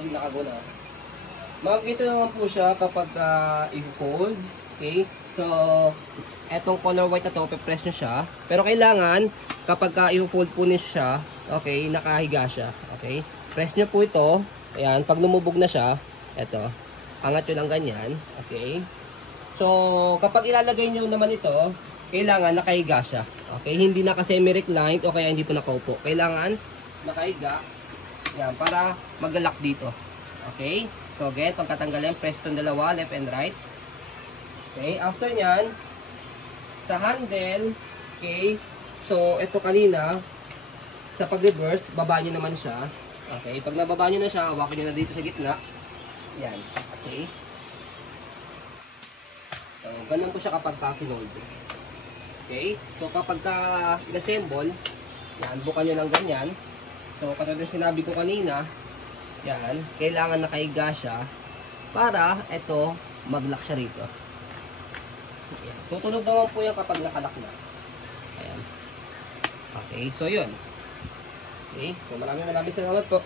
pag nakaguna. Makikita naman po siya kapag i-fold. Okay? So, etong color white na to, pe-press nyo siya. Pero kailangan, kapag i-fold po niya siya, okay, nakahiga siya. Okay? Press nyo po ito. Ayan, pag lumubog na siya, eto, angat nyo lang ganyan. Okay? So, kapag ilalagay nyo naman ito, kailangan nakahiga siya. Okay? Hindi naka semi-reclined o kaya hindi po nakaupo. Kailangan nakahiga. Yan, para mag-lock dito. Okay? So, again, pagkatanggalin, press itong dalawa, left and right. Okay? After nyan, sa handle, okay? So, ito kanina, sa pag-reverse, baba nyo naman siya. Okay? Pag nababa nyo na siya, hawakan nyo na dito sa gitna. Yan. Okay? So, ganun po siya kapag ka-finold. Okay? So, kapag ka-assemble, yan, bukan nyo ng ganyan. So, katulad ng sinabi ko kanina, yan, kailangan nakahiga siya para ito mag-lock siya rito. Ayan. Tutunog naman po yan kapag nakalock na. Ayan. Okay, so yun. Okay, so maraming salamat po.